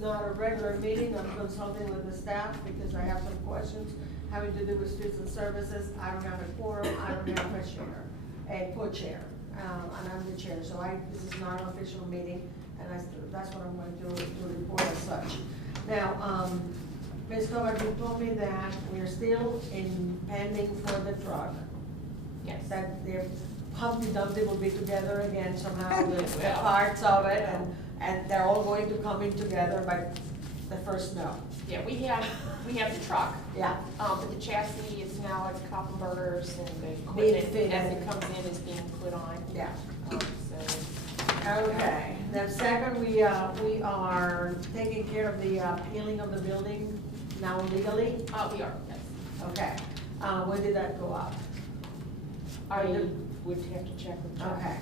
is not a regular meeting, I'm consulting with the staff because I have some questions having to do with streets and services. I don't have a quorum, I don't have a chair, a co-chair, and I'm the chair, so this is not an official meeting, and that's what I'm going to report as such. Now, Ms. Tovar, you told me that we're still pending for the truck. Yes. That their Humpty Dumpty will be together again somehow, the parts of it, and they're all going to come in together by the first snow. Yeah, we have the truck. Yeah. But the chassis is now at converters and the Being equipment fitted. as it comes in is being put on. Yeah. So, Okay. Then second, we are taking care of the peeling of the building now legally. we are, yes. Okay. When did that go up? I would have to check with Jeff. Okay.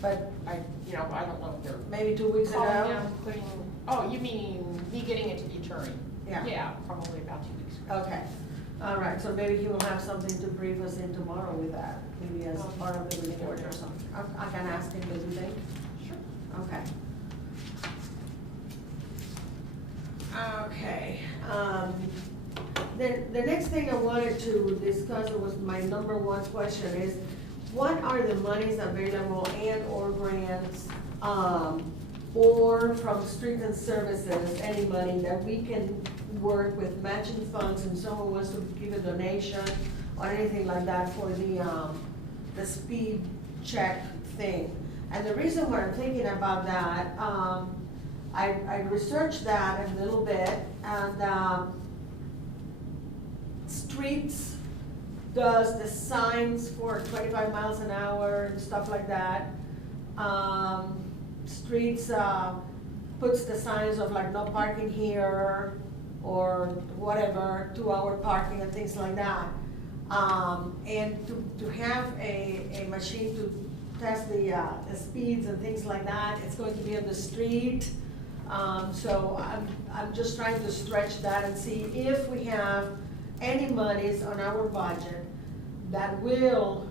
But I don't know if they're maybe 2 weeks calling ago? down, oh, you mean me getting it to the attorney? Yeah. Yeah, probably about 2 weeks ago. Okay. All right, so maybe he will have something to brief us in tomorrow with that, maybe as part of the report or something. I can ask him, do you think? Sure. Okay. Okay. The next thing I wanted to discuss was my number one question is, what are the monies available and or grants, or from street and services, any money that we can work with matching funds and someone wants to give a donation or anything like that for the speed check thing. And the reason why I'm thinking about that, I researched that a little bit, and streets does the signs for 25 miles an hour and stuff like that. Streets puts the signs of like no parking here or whatever, 2-hour parking and things like that. And to have a machine to test the speeds and things like that, it's going to be on the street. So I'm just trying to stretch that and see if we have any monies on our budget that will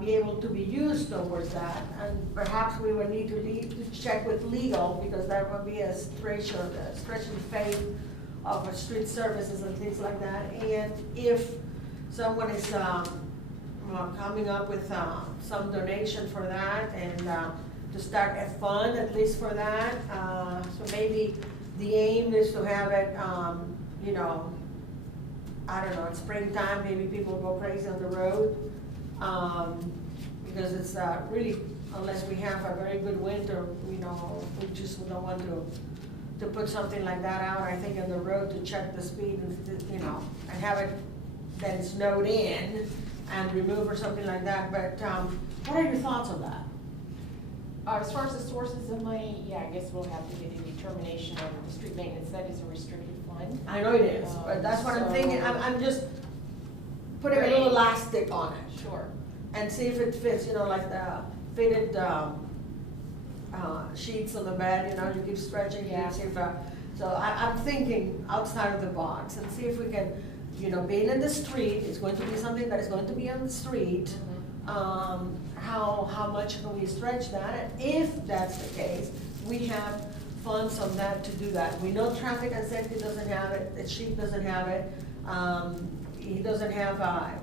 be able to be used towards that. And perhaps we will need to check with legal, because there will be a stretch in faith of street services and things like that. And if someone is coming up with some donation for that, and to start a fund at least for that. So maybe the aim is to have it, I don't know, in springtime, maybe people go crazy on the road. Because it's really, unless we have a very good winter, we just don't want to put something like that out, I think, on the road to check the speed and, and have it then snowed in and remove or something like that. But what are your thoughts on that? As far as the sources of money, yeah, I guess we'll have to get a determination of the street maintenance. That is a restricted fund. I know it is, but that's what I'm thinking. I'm just putting a little elastic on it. Sure. And see if it fits, like the fitted sheets on the bed, you keep stretching, Yeah. see if, so I'm thinking outside of the box and see if we can, being in the street, it's going to be something that is going to be on the street. Mm-hmm. How much can we stretch that? And if that's the case, we have funds on that to do that. We know traffic and safety doesn't have it, the chief doesn't have it. He doesn't have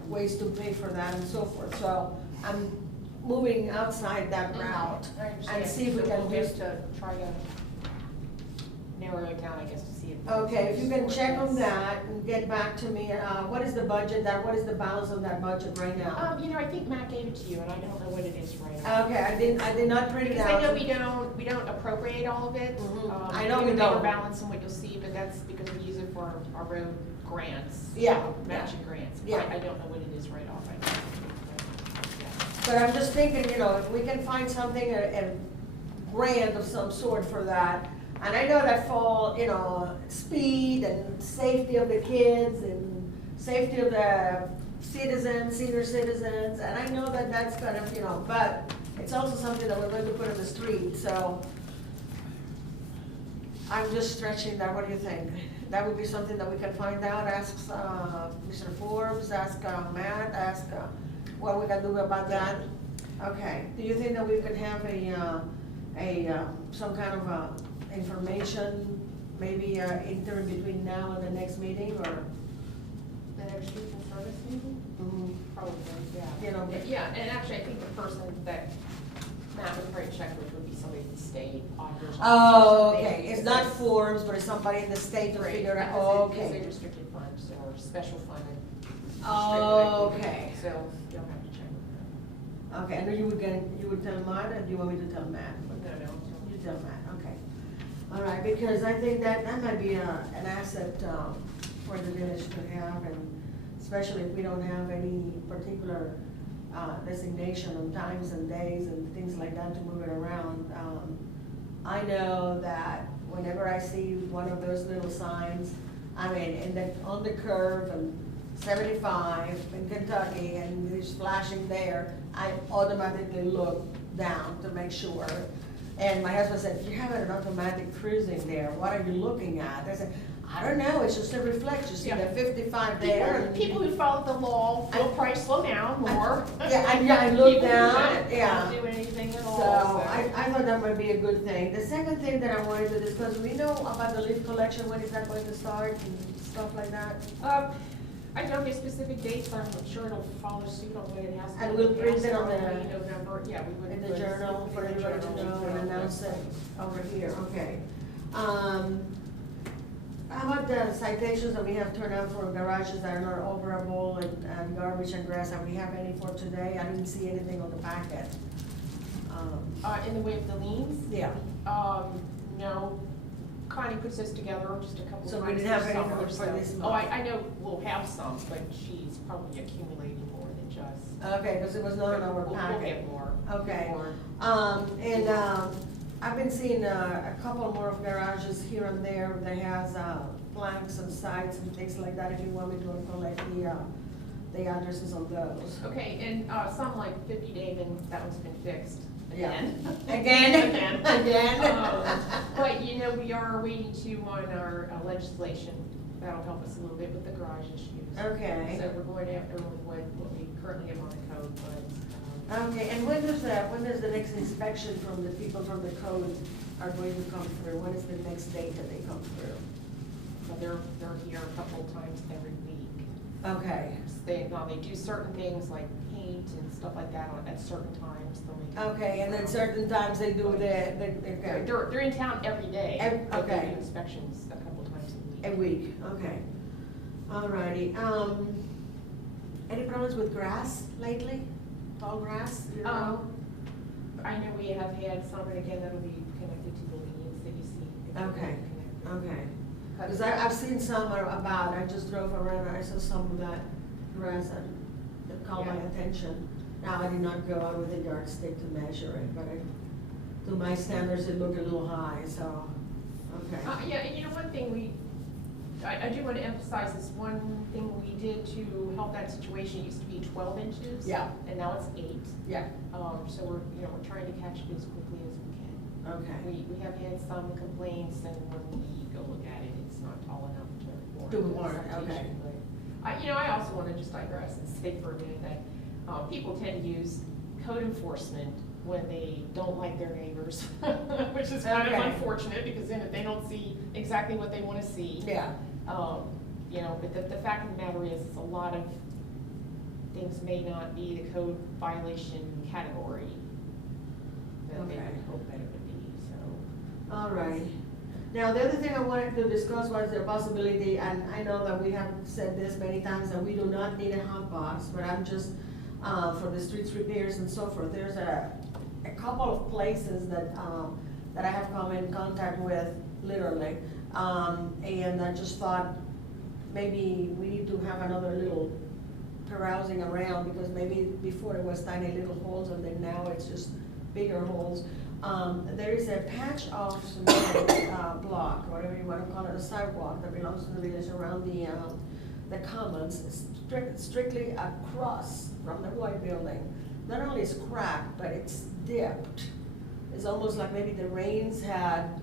ways to pay for that and so forth. So I'm moving outside that route and see if we can just to try to narrow it down, I guess, to see if. Okay, if you can check on that and get back to me, what is the budget, what is the balance of that budget right now? I think Matt gave it to you, and I don't know what it is right now. Okay, I did not print it Because out. I know we don't appropriate all of it. Mhm. I know we have a don't. bigger balance than what you'll see, but that's because we use it for our road grants. Yeah. Matching grants. Yeah. I don't know what it is right off. But I'm just thinking, if we can find something, a grant of some sort for that. And I know that fall, speed and safety of the kids and safety of the citizens, senior citizens, and I know that that's kind of, but it's also something that we're going to put in the street, so I'm just stretching that. What do you think? That would be something that we can find out, ask Mr. Forbes, ask Matt, ask what we can do about that. Okay, do you think that we could have some kind of information maybe interim between now and the next meeting, or? The next streets and service meeting? Mhm. Probably, yeah. You know, but- Yeah, and actually, I think the person that Matt would probably check with would be somebody in the state, auditors. Oh, officers, okay, it's not Forbes, but it's somebody in the state to Right, figure out, because oh, it is okay. a restricted funds or special fund. Oh, okay. So you'll have to check with them. Okay, and you would tell Matt, or do you want me to tell Matt? No. You tell Matt, okay. All right, because I think that might be an asset for the village to have, and especially if we don't have any particular designation on times and days and things like that to move it around. I know that whenever I see one of those little signs, I mean, on the curve and 75 in Kentucky and it's flashing there, I automatically look down to make sure. And my husband said, you have an automatic cruising there, what are you looking at? I said, I don't know, it's just a reflex, you see the 55 there. People who follow the law will probably slow down more. I look People who down, don't do anything at all. So I thought that might be a good thing. The second thing that I wanted to discuss, we know about the leaf collection, when is that going to start and stuff like that? I don't get specific dates, but I'm sure it'll follow suit on when it has to. And we'll print it on the- November, yeah, we would. In the journal for everybody to know and announce it over here, okay. How about the citations that we have turned out for garages that are not operable and garbage and grass? Have we have any for today? I didn't see anything on the packet. In the way of the liens? Yeah. No, Connie puts this together just a couple of times. So we didn't have this any summer, for so- this month? Oh, I know we'll have some, but she's probably accumulating more than just. Okay, because it was not in our We'll packet. get more. Okay. More. I've been seeing a couple more of garages here and there that has planks and sites and things like that, if you want me to collect the addresses on those. Okay, and some like 50 Damon, that one's been fixed again. Again? Again? But you know, we are waiting on our legislation. That'll help us a little bit with the garage issues. Okay. So we're going after what we currently have on the code, but. Okay, and when does the next inspection from the people from the code are going to come through? When is the next date that they come through? But they're here a couple of times every week. Okay. They do certain things like paint and stuff like that at certain times. They'll make. Okay, and then certain times they do okay. They're in town every day. But they Okay. do inspections a couple of times a week. A week, okay. Alrighty, any problems with grass lately? Tall grass, you know? I know we have had some, and again, that'll be connected to the liens that you see. if they're Okay, connected. okay. Because I've seen some about, I just drove around, I saw some of that grass that caught my Yeah. attention. Now, I did not go out with a yardstick to measure it, but to my standards, it looked a little high, so, okay. Yeah, and you know, one thing I do want to emphasize this one thing we did to help that situation. It used to be 12 inches. Yeah. And now it's 8. Yeah, So we're trying to catch it as quickly as we can. okay. We have had some complaints, and when we go look at it, it's not tall enough to To warrant a warrant, okay. citation. But I also want to just digress and say for a minute that people tend to use code enforcement when they don't like their neighbors, which is kind Okay. of unfortunate, because then if they don't see exactly what they want to see. Yeah, But the fact of the matter is a lot of things may not be the code violation category that they Okay. would hope that it would be, so. all right. Now, the other thing I wanted to discuss was the possibility, and I know that we have said this many times, that we do not need a hot box, but I'm just, for the streets repairs and so forth, there's a couple of places that I have come in contact with, literally, and I just thought maybe we need to have another little carousing around, because maybe before it was tiny little holes, and then now it's just bigger holes. There is a patch of cement block, whatever you want to call it, a sidewalk that belongs to the village around the commons, strictly across from the white building. Not only is cracked, but it's dipped. It's almost like maybe the rains had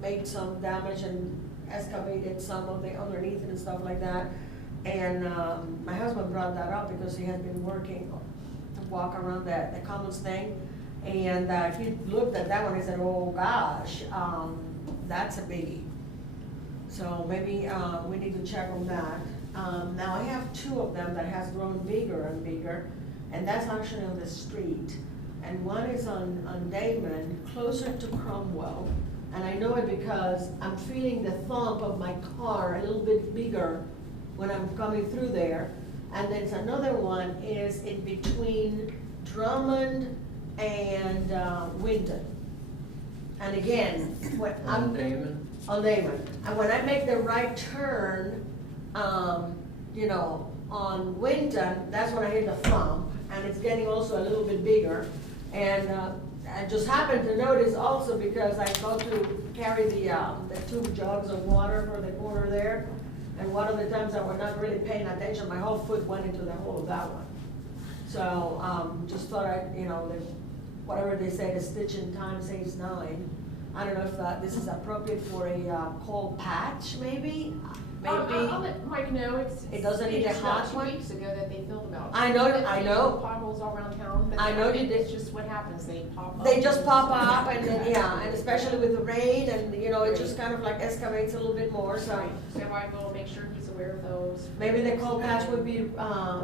made some damage and excavated some of the underneath and stuff like that. And my husband brought that up because he had been working to walk around the commons thing. And he looked at that one and said, oh gosh, that's a biggie. So maybe, we need to check on that. Now I have two of them that has grown bigger and bigger, and that's actually on the street. And one is on Damon, closer to Cromwell. And I know it because I'm feeling the thump of my car a little bit bigger when I'm coming through there. And then another one is in between Drummond and Winton. And again, when I'm Damon? on Damon, and when I make the right turn, you know, on Winton, that's when I hit the thump, and it's getting also a little bit bigger. And I just happened to notice also because I go to carry the 2 jugs of water for the corner there, and one of the times I was not really paying attention, my whole foot went into the hole of that one. So, just thought I'd, you know, whatever they say, the stitch in time saves 9. I don't know if this is appropriate for a cold patch, maybe? I'll let Mike know, It doesn't need a hot about one? 2 weeks ago that they filled them out. I know. Potholes all around town, but I know you did. it's just what happens, they pop up. They just pop up, and then, yeah, and especially with the rain, and, you know, it just kind of like excavates a little bit more, so. Right, so I will make sure he's aware of those. Maybe the cold patch would be,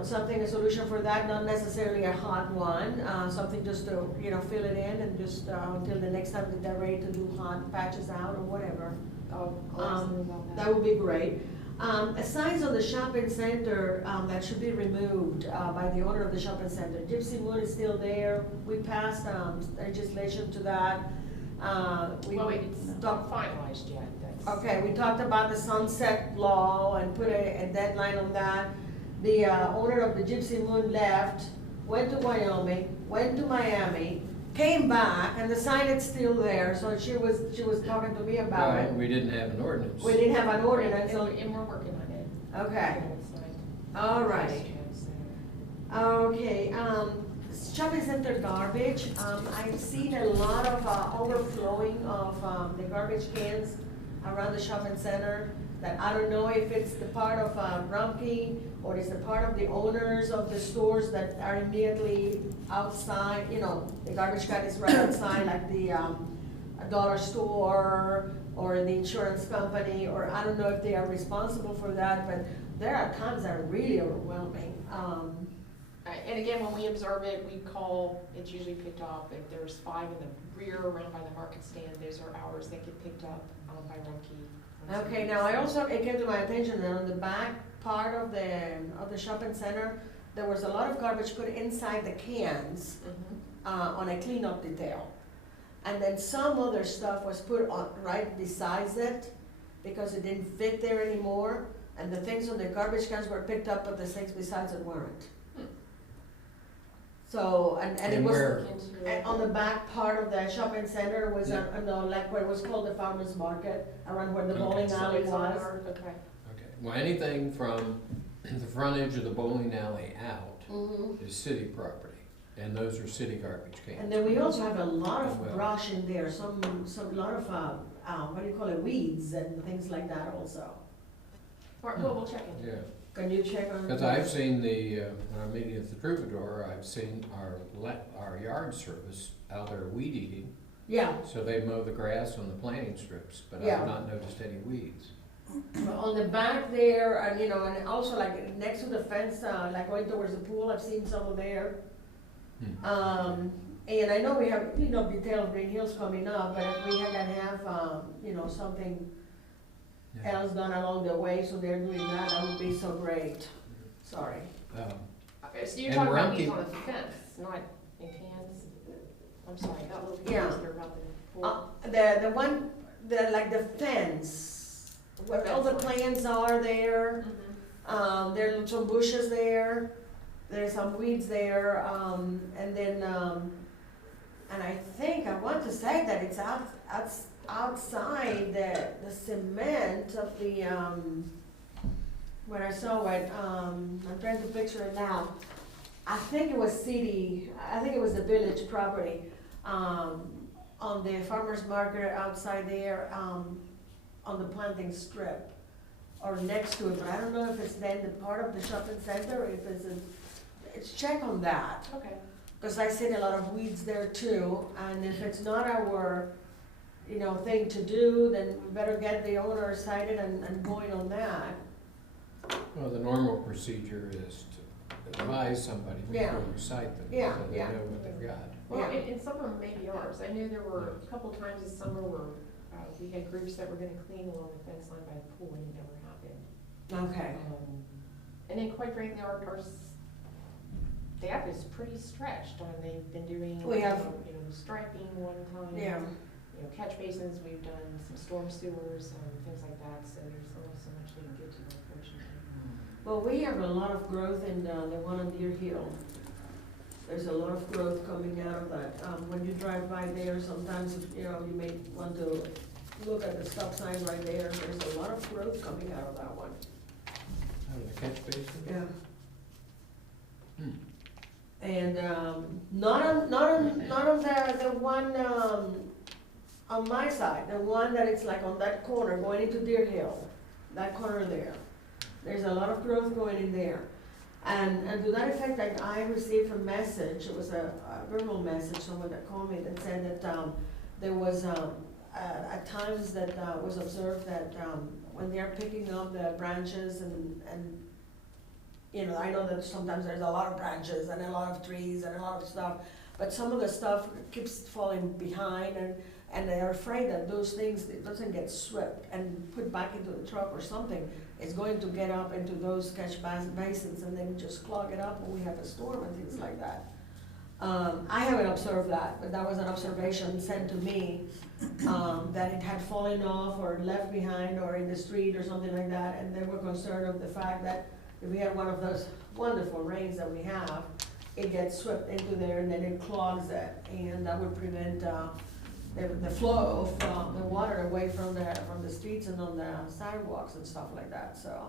something, a solution for that, not necessarily a hot one, something just to, you know, fill it in and just, until the next time that they're ready to do hot patches out or whatever. I'll ask them about That would be great. Signs on the shopping center, that should be removed, by the owner of the shopping center. Gypsy Moon is still there. We passed, legislation to that. Well, it's not finalized yet, that's. Okay, we talked about the sunset law and put a deadline on that. The, owner of the Gypsy Moon left, went to Wyoming, went to Miami, came back, and the sign is still there, so she was talking to me about it. We didn't have an ordinance. We didn't have an ordinance, so, And we're working on it. okay, Yeah, it's like- all right. Okay, shopping center garbage, I've seen a lot of overflowing of the garbage cans around the shopping center, that I don't know if it's the part of Rumpke, or it's the part of the owners of the stores that are immediately outside, you know, the garbage can is right outside, like the dollar store, or the insurance company, or I don't know if they are responsible for that, but there are times that are really overwhelming. And again, when we observe it, we call, it's usually picked up. If there's 5 in the rear around by the market stand, those are ours that get picked up by Rumpke. Okay, now I also, it came to my attention that on the back part of the shopping center, there was a lot of garbage put inside the cans, on a cleanup detail. And then some other stuff was put on, right besides it, because it didn't fit there anymore, and the things on the garbage cans were picked up, but the things besides it weren't. So, and it And was, where? and on the back part of the shopping center was, on like what was called the farmer's market, around where the Okay. bowling So alley it's on was. our, okay. Okay, well, anything from the front edge of the bowling alley out Mhm. is city property, and those are city garbage cans. And then we also have a lot Well. of brush in there, some lot of, what do you call it, weeds and things like that also. All right, well, we'll check into it. Yeah, Can you check on? because I've seen when I'm meeting at the Troubadour, I've seen our yard service out there weed eating. Yeah, So they mow the grass on the planting strips, but Yeah. I've not noticed any weeds. but on the back there, and you know, and also like next to the fence, like going towards the pool, I've seen some there. And I know we have, you know, detailed Greenhills coming up, but if we can have, you know, something Yeah. else done along the way, so they're doing that, that would be so great. Sorry. Okay, so you're And talking about Rumpke- these on a fence, not in cans? I'm sorry, I got a little Yeah. confused there about the pool. The one, like the fence, where all the plants are there, there are some bushes there, there's some weeds there, and then, and I think, I want to say that it's outside the cement of the, when I saw it, I'm trying to picture it now. I think it was the village property, on the farmer's market outside there, on the planting strip, or next to it, but I don't know if it's then the part of the shopping center, or if it's check on that. Okay. Cause I seen a lot of weeds there too, and if it's not our, thing to do, then we better get the owner excited and going on that. Well, the normal procedure is to advise somebody Yeah. before you cite them, Yeah, so they yeah. know what they've got. Well, Yeah. and some of them may be ours. I know there were a couple times this summer where we had groups that were gonna clean along the fence line by the pool and it never happened. Okay. And then quite frankly, our staff is pretty stretched. They've been doing, We have- striping one time. Yeah. Catch basins, we've done some storm sewers and things like that, so there's only so much they can get to, unfortunately. Well, we have a lot of growth in the one on Deer Hill. There's a lot of growth coming out of that. When you drive by there, sometimes, you may want to look at the stop sign right there. There's a lot of growth coming out of that one. Out of the catch basin? Yeah. Hmm. And, not on the one, on my side, the one that it's like on that corner going into Deer Hill, that corner there. There's a lot of growth going in there. And to that effect, I received a message, it was a verbal message, someone that called me that said that, there was, at times that, was observed that, when they're picking up the branches and I know that sometimes there's a lot of branches and a lot of trees and a lot of stuff, but some of the stuff keeps falling behind and they're afraid that those things, it doesn't get swept and put back into the truck or something. It's going to get up into those catch basins and then just clog it up when we have a storm and things like that. I haven't observed that, but that was an observation sent to me, that it had fallen off or left behind or in the street or something like that, and they were concerned of the fact that if we had one of those wonderful rains that we have, it gets swept into there and then it clogs it, and that would prevent, the flow of the water away from the streets and on the sidewalks and stuff like that, so.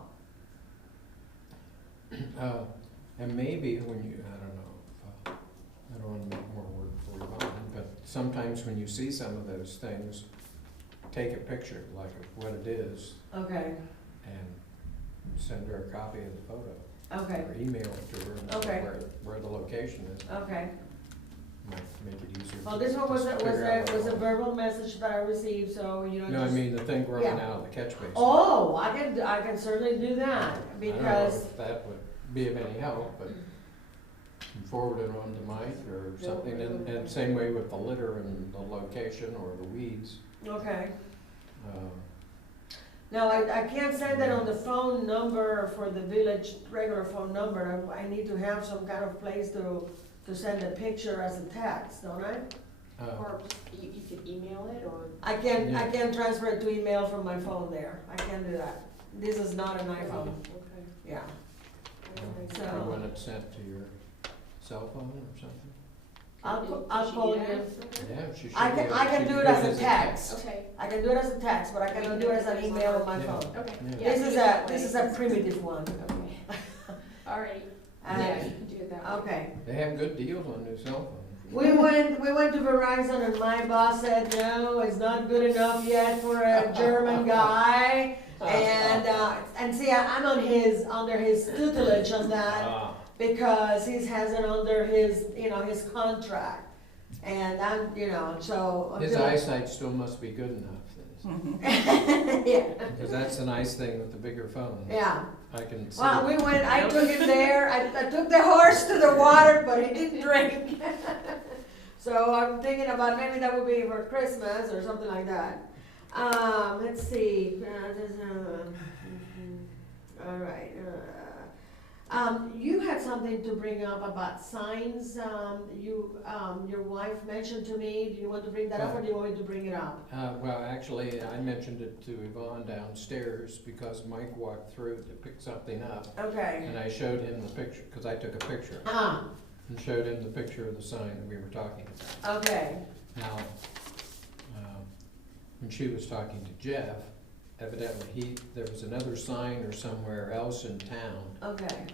And maybe when you, I don't know, I don't wanna make more work for you, Vaughn, but sometimes when you see some of those things, take a picture like of what it is Okay, and send her a copy of the photo. okay, Or email it to her and Okay. where the location is. okay. Might make it easier. Well, this one was to figure out was a what- verbal message that I received, so, No, I just. mean the thing growing Yeah. out of the catch basin. Oh, I can certainly do that, I don't know because, if that would be of any help, but forward it on to Mike or something, and same way with the litter and the location or the weeds. okay. Um, Now, I can't send that on the phone number for the village, regular phone number. I need to have some kind of place to send a picture as a text, don't I? Or you could email it, or I can transfer it to email from my phone there. I can do that. This is not an iPhone, okay. yeah. So, So- Or when it's sent to your cell phone or something. I'll call you. Yeah, she should. I be able- can she do could it as a text. Okay, I can do it as a text, but I cannot do it as an email on my Yeah. phone. okay. Yeah. Yeah, This is a primitive one. Okay. All right, Uh, yeah, you can do it that way. Okay. They have good deals on new cell phones. We went to Verizon and my boss said, no, it's not good enough yet for a German guy. And see, I'm under his tutelage on that Ah, because he has it under his contract. And I'm, so. his until- eyesight still must be good enough, Yeah, because that's the nice thing with the bigger phone. yeah. I can see. Well, I took him there, I took the horse to the water, but he didn't drink. So I'm thinking about maybe that would be for Christmas or something like that. Let's see. All right. You had something to bring up about signs. Your wife mentioned to me. Do you want to bring that up, or do you want me to bring it up? Well, actually, I mentioned it to Yvonne downstairs because Mike walked through to pick something up. Okay. And I showed him the picture, because I took a picture, Ah, and showed him the picture of the sign that we were talking about. okay. Now, when she was talking to Jeff, evidently there was another sign or somewhere else in town, Okay.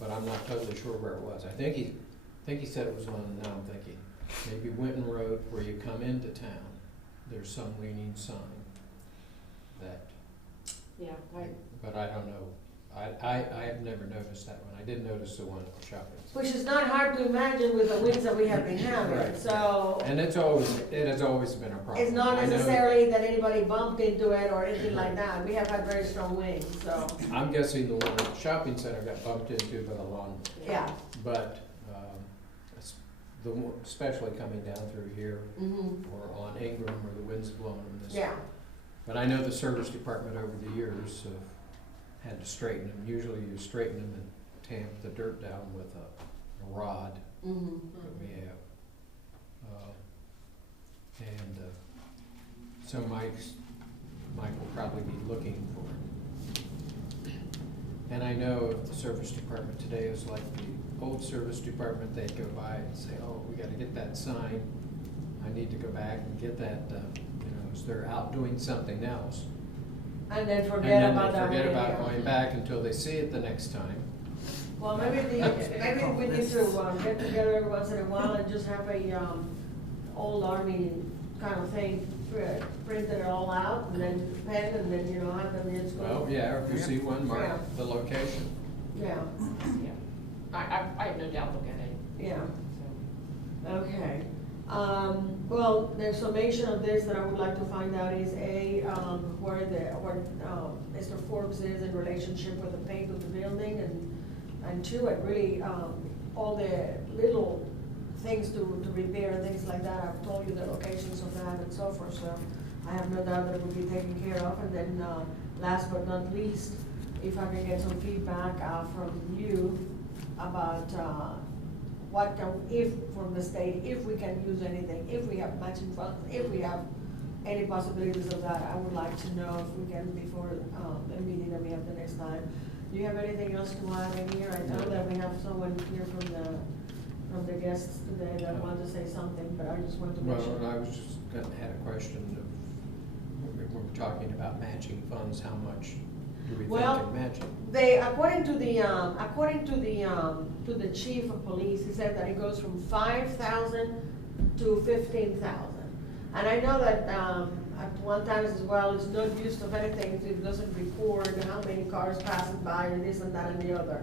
but I'm not totally sure where it was. I think he said it was on, now I'm thinking, maybe Winton Road where you come into town. There's some leaning sign that, Yeah, but I don't know. I have never noticed that one. I did notice the one at the shopping center. Which is not hard to imagine with the winds that we have been having, Right. so. And it has always been a problem. It's not I know- necessarily that anybody bumped into it or anything like that. We have had very strong winds, so, I'm guessing the one at the shopping center got bumped into by the lawn, yeah. but, especially coming down through here Mhm. or on Ingram where the wind's blowing them this. Yeah, But I know the service department over the years have had to straighten them. Usually you straighten them and tamp the dirt down with a rod mhm. that we have. So Mike will probably be looking for it. And I know if the service department today is like the old service department, they'd go by and say, oh, we gotta get that sign. I need to go back and get that done. You know, as they're out doing something else. And then And forget then about they that. forget about radio. going back until they see it the next time. Well, maybe we need to, get together every once in a while and just have a, old army kind of thing, print it all out and then pen and then, have them just go. Well, yeah, if you see one, Yeah. mark the location. Yeah, Yeah. I have no doubt they'll get it, yeah, so. okay. Well, the summation of this that I would like to find out is where Mr. Forbes is in relationship with the paint of the building and two, it really, all the little things to repair and things like that. I've told you the locations of that and so forth, so I have no doubt that it will be taken care of. And then, last but not least, if I can get some feedback from you about from the state, if we can use anything, if we have matching funds, if we have any possibilities of that, I would like to know if we can before the meeting that we have the next time. Do you have anything else to add in here? I know that we have someone here from the guests today that wanted to say something, but I just wanted to make sure. Well, I was just had a question of, we were talking about matching funds, how much do we think Well, in matching? They, according to the chief of police, he said that it goes from 5,000 to 15,000. And I know that, at one time as well, it's not used of anything, it doesn't record how many cars passing by and this and that and the other.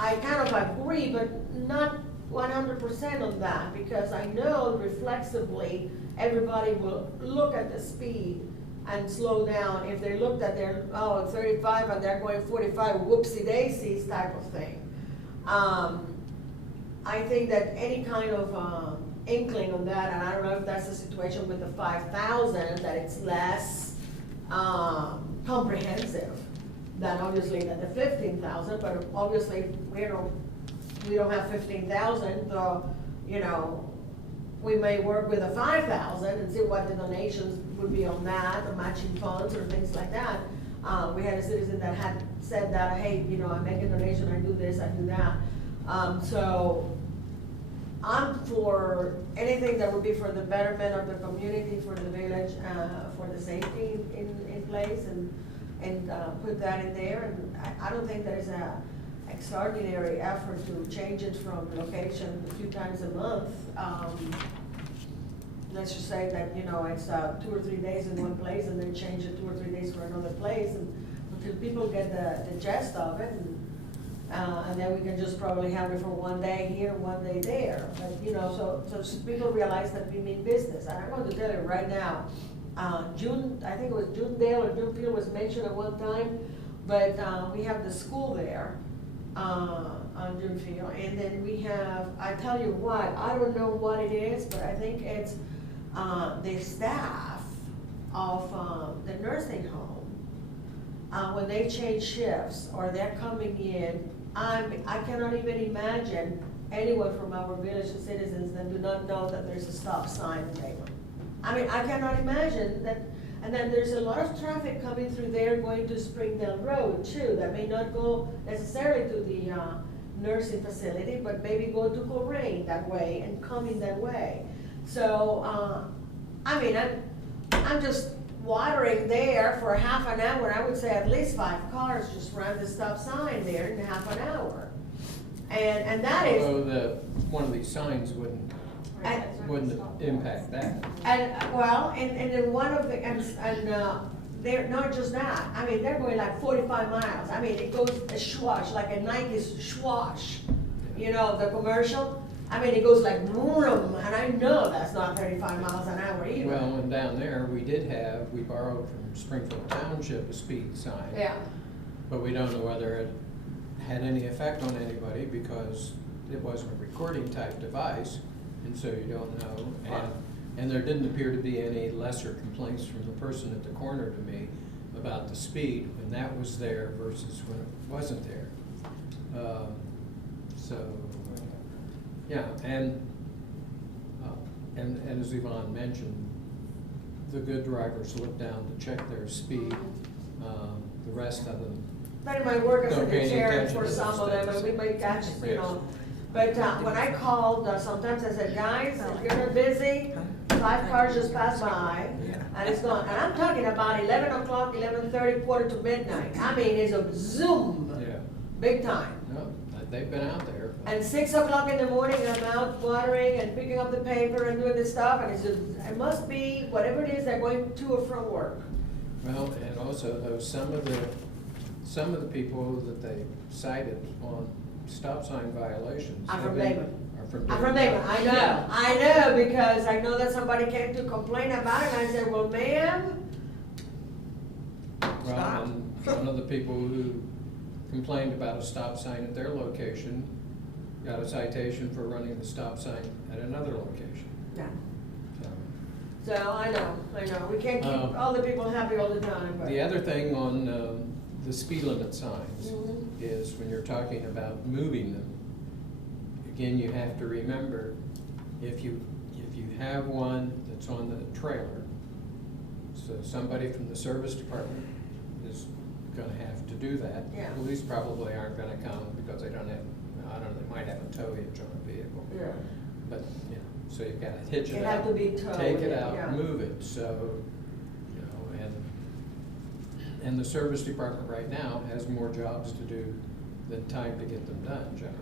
I kind of agree, but not 100% on that, because I know reflexively, everybody will look at the speed and slow down. If they looked at their, 35 and they're going 45, whoopsie daisies type of thing. I think that any kind of inkling on that, and I don't know if that's the situation with the 5,000, that it's less comprehensive than obviously than the 15,000, but obviously we don't have 15,000, so, we may work with a 5,000 and see what the donations would be on that, the matching funds or things like that. We had a citizen that had said that, hey, I make a donation, I do this, I do that. So I'm for anything that would be for the betterment of the community, for the village, for the safety in place, and put that in there. And I don't think that is a extraordinary effort to change it from location a few times a month. Let's just say that, it's 2 or 3 days in one place and then change it 2 or 3 days for another place, and until people get the gist of it, and then we can just probably have it for 1 day here, 1 day there. But, so people realize that we mean business. And I'm going to tell you right now, I think it was Junedale or Junefield was mentioned at one time, but we have the school there on Junefield, and then we have, I tell you what, I don't know what it is, but I think it's the staff of the nursing home. When they change shifts or they're coming in, I cannot even imagine anyone from our village citizens that do not know that there's a stop sign in Baywood. I mean, I cannot imagine that. And then there's a lot of traffic coming through there going to Springdale Road too, that may not go necessarily to the nursing facility, but maybe go to Coleraine that way and come in that way. So, I mean, I'm just watering there for half an hour. I would say at least 5 cars just run the stop sign there in half an hour. And that is. Although one of these signs wouldn't impact that. And, well, and then one of the, they're not just that, I mean, they're going like 45 miles. I mean, it goes a swash, like a Nike's swash, you know, the commercial. I mean, it goes like vroom, and I know that's not 35 miles an hour either. Well, and down there, we borrowed from Springfield Township a speed sign. Yeah, But we don't know whether it had any effect on anybody because it wasn't a recording type device, and so you don't know. And there didn't appear to be any lesser complaints from the person at the corner to me about the speed when that was there versus when it wasn't there. Yeah, and as Yvonne mentioned, the good drivers look down to check their speed. The rest of them, but it might work as a Don't pay any deterrent attention for to some those of them, things. and we might catch, you Yes. know. But when I called, sometimes I said, guys, if you're not busy, 5 cars just passed by, and it's gone. And I'm talking about 11 o'clock, 11:30, quarter to midnight. I mean, it's a zoom, yeah, big time. no, they've been out there. And 6 o'clock in the morning, I'm out watering and picking up the paper and doing this stuff, and it's just, it must be whatever it is, they're going to or from work. Well, and also though, some of the people that they cited on stop sign violations. I'm from have been- Damon. Are from I'm from Damon, I know, because I know that somebody came to complain about it, and I said, well, ma'am, Well, and one of the people who complained about a stop sign at their location got a citation for running the stop sign at another location. no. So, So, I know, we can't keep all the people happy all the time, but. the other thing on the speed limit signs Mhm. is when you're talking about moving them, again, you have to remember, if you have one that's on the trailer, so somebody from the service department is gonna have to do that. Yeah. Police probably aren't gonna come because they don't have, I don't know, they might have a tow hitch on a vehicle. Yeah. But, you know, so you've gotta hitch it It out. have to be towed, Take it yeah. out, move it, so, you know, and the service department right now has more jobs to do than time to get them done generally.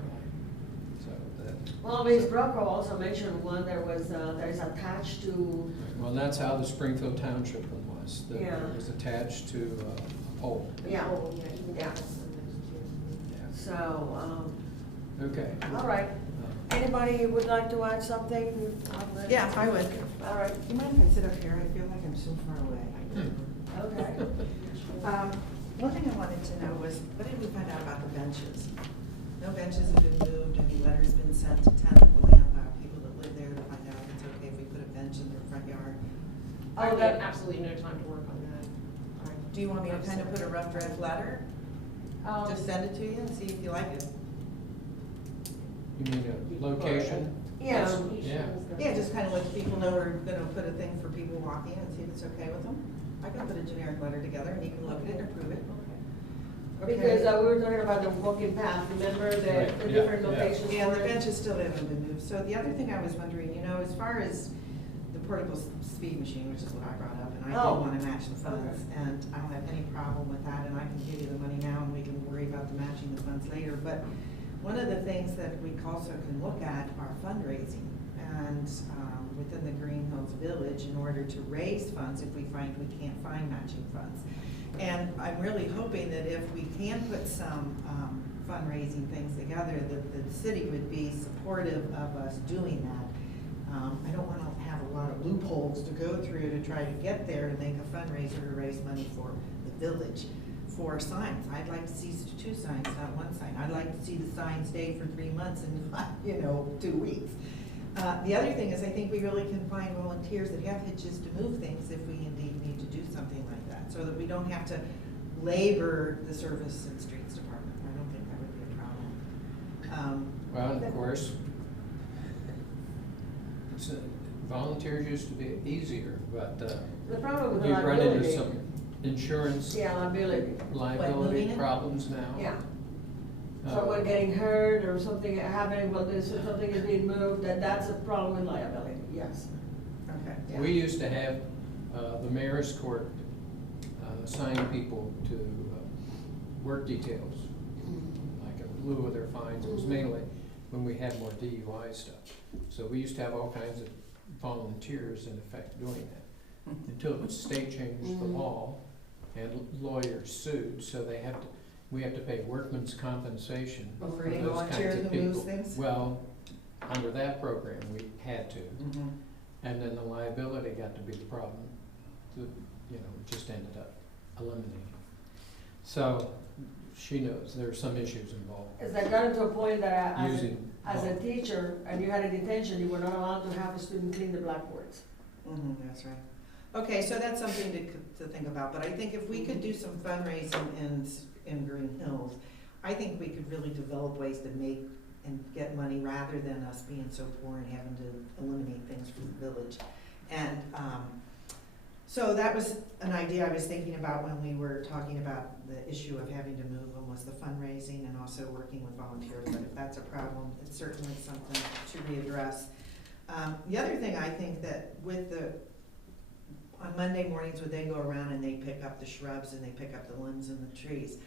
So that. Well, Ms. Brocco also mentioned one that was, that is attached to, Well, that's how the Springfield Township one was. That Yeah. It was attached to a pole. yeah, Oh, yeah, even Yeah. less than Yeah. so, Okay. all right. Anybody would like to add something? Yeah, I would. All right, You mind if I sit up here? I feel like I'm so far away. okay. One thing I wanted to know was, what did we find out about the benches? No benches have been moved, any letters been sent to people that live there to find out if it's okay if we put a bench in their front yard? I Oh, have that, absolutely no time to work on that. Do you want me to kind of put a rough draft letter? Just send it to you and see if you like it? You mean a location? yeah, Yeah. Yeah, just kind of let people know we're gonna put a thing for people walking and see if it's okay with them. I can put a generic letter together and you can look at it and approve it. because we were talking about the walking path, remember the Right, the yeah, different yeah. locations? Yeah, for the it? benches still haven't been moved. So the other thing I was wondering, you know, as far as the portable speed machine, which is what I brought up, and I Oh. did want to match the funds, Okay. and I don't have any problem with that, and I can give you the money now, and we can worry about the matching the funds later. But one of the things that we also can look at are fundraising, and within the Greenhills Village, in order to raise funds if we find we can't find matching funds. And I'm really hoping that if we can put some fundraising things together, that the city would be supportive of us doing that. I don't want to have a lot of loopholes to go through to try to get there to make a fundraiser to raise money for the village. For signs, I'd like to see 2 signs, not 1 sign. I'd like to see the sign stay for 3 months and not, 2 weeks. The other thing is I think we really can find volunteers that have hitches to move things if we indeed need to do something like that, so that we don't have to labor the service and streets department. I don't think that would be a problem. Well, and of course, volunteers used to be easier, but The problem with the we've run into liability. some insurance Yeah, liability, liability moving it? problems now. yeah. Uh, Someone getting hurt or something happening, well, there's, something is being moved, that's a problem with liability, yes. Okay. Yeah. We used to have the mayor's court assign people to work details, like in lieu of their fines. It was mainly when we had more DUI stuff. So we used to have all kinds of volunteers in effect doing that. Until the state changed the law and lawyers sued, so we have to pay workman's compensation For for any those volunteer kinds of who moves people. things? Well, under that program, we had to, Mhm. and then the liability got to be the problem, just ended up eliminating. So, she knows there are some issues involved, Is that gotten to a point that using. as a teacher, and you had a detention, you were not allowed to have a student clean the blackboards? That's right. Okay, so that's something to think about, but I think if we could do some fundraising in Greenhills, I think we could really develop ways to make and get money rather than us being so poor and having to eliminate things from the village. And, so that was an idea I was thinking about when we were talking about the issue of having to move them, was the fundraising and also working with volunteers. But if that's a problem, it's certainly something to readdress. The other thing I think that on Monday mornings when they go around and they pick up the shrubs and they pick up the limbs and the trees,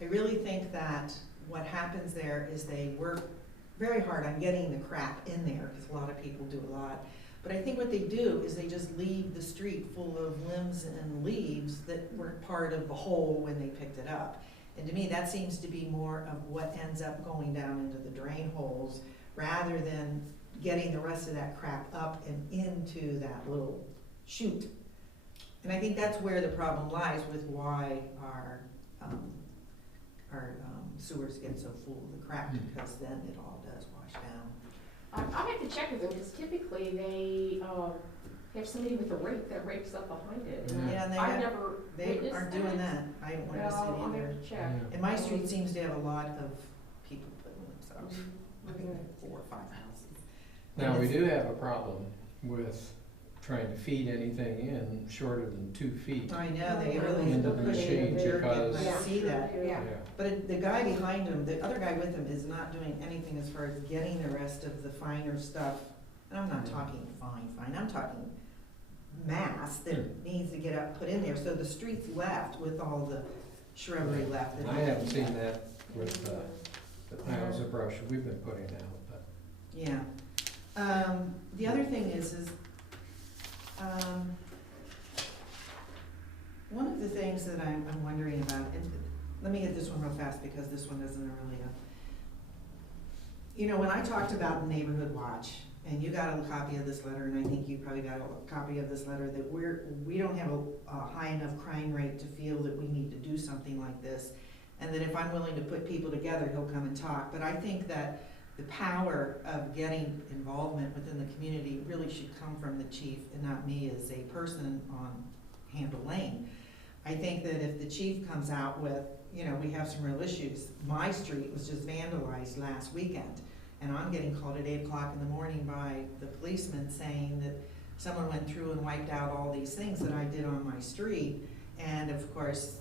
I really think that what happens there is they work very hard on getting the crap in there, because a lot of people do a lot. But I think what they do is they just leave the street full of limbs and leaves that weren't part of the whole when they picked it up. And to me, that seems to be more of what ends up going down into the drain holes, rather than getting the rest of that crap up and into that little chute. And I think that's where the problem lies with why our sewers get so full of the crap, because then it all does wash down. I have to check with them, because typically they, have somebody with a rake that rakes up behind it. And Yeah, and I've never they witnessed aren't doing that. I don't want to Well, see I'll it either. have to check. Yeah. And my street seems to have a lot of people putting themselves, I think Mhm. 4 or 5 houses. Now, And we it's- do have a problem with trying to feed anything in shorter than 2 feet. I know, they really Into the machine jerk it, because- I see that. Yeah. But the guy behind him, the other guy with him, is not doing anything as far as getting the rest of the finer stuff. And I'm not talking fine, I'm talking mass that needs to get up, put in there, so the street's left with all the shrubbery left. I haven't seen that with the piles of brush we've been putting out, but. Yeah. The other thing is, one of the things that I'm wondering about, and let me hit this one real fast because this one isn't really when I talked about the neighborhood watch, and you got a copy of this letter, and I think you probably got a copy of this letter, that we don't have a high enough crime rate to feel that we need to do something like this, and that if I'm willing to put people together, he'll come and talk. But I think that the power of getting involvement within the community really should come from the chief and not me as a person on Handle Lane. I think that if the chief comes out with, we have some real issues. My street was just vandalized last weekend, and I'm getting called at 8 o'clock in the morning by the policeman saying that someone went through and wiped out all these things that I did on my street. And of course,